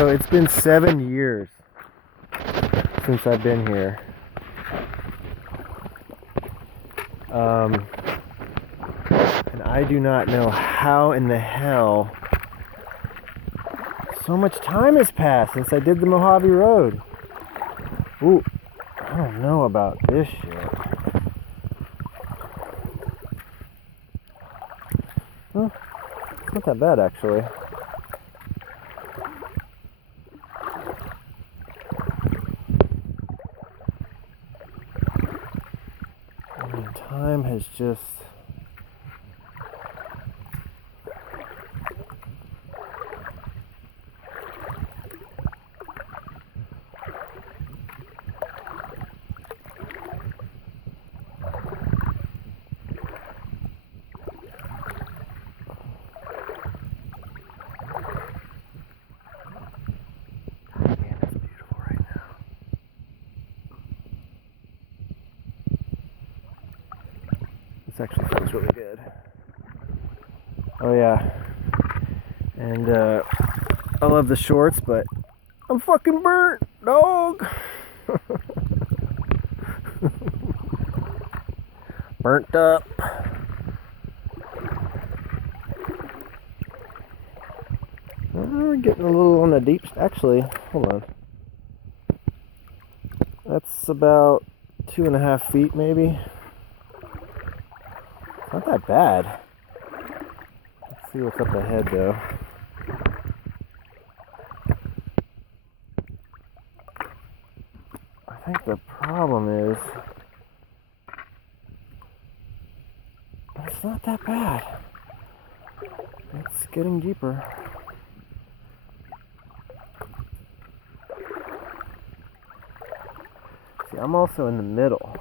So it's been 7 years since I've been here. And I do not know how in the hell so much time has passed since I did the Mojave Road. Ooh, I don't know about this shit. Well, it's not that bad actually. I mean, time has just... This actually feels really good. Oh yeah. And I love the shorts, but I'm fucking burnt, dog. Burnt up. We're getting a little on the deep. Actually, hold on. That's about 2.5 feet, maybe. Not that bad. Let's see what's up ahead, though. I think the problem is it's not that bad. It's getting deeper. See, I'm also in the middle.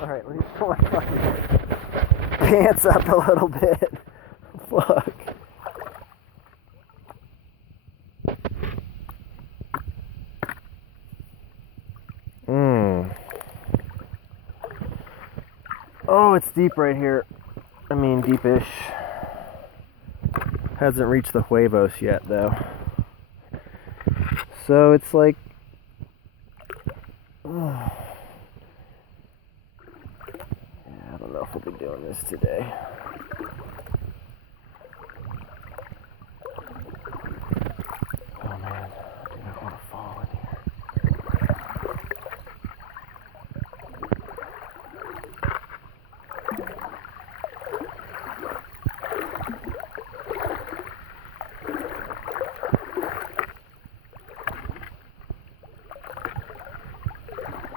Alright, let me pull my fucking pants up a little bit. Fuck. Oh, it's deep right here. I mean, deepish. Hasn't reached the huevos yet, though. So it's like... Yeah, I don't know if we'll be doing this today. Oh man, I don't want to fall in here.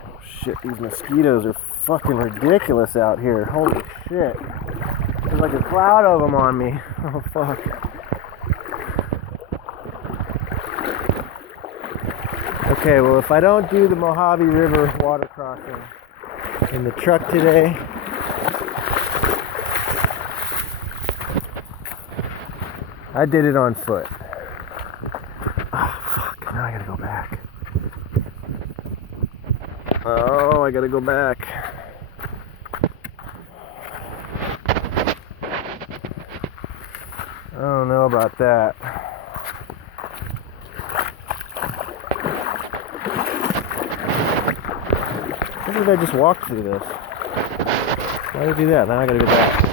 Oh shit, these mosquitoes are fucking ridiculous out here. Holy shit. There's like a cloud of them on me. Oh fuck. Okay, well if I don't do the Mojave River water crossing in the truck today, I did it on foot. Oh fuck, now I gotta go back. Oh, I gotta go back. I don't know about that. Why did I just walk through this? Why did I do that? Now I gotta go back.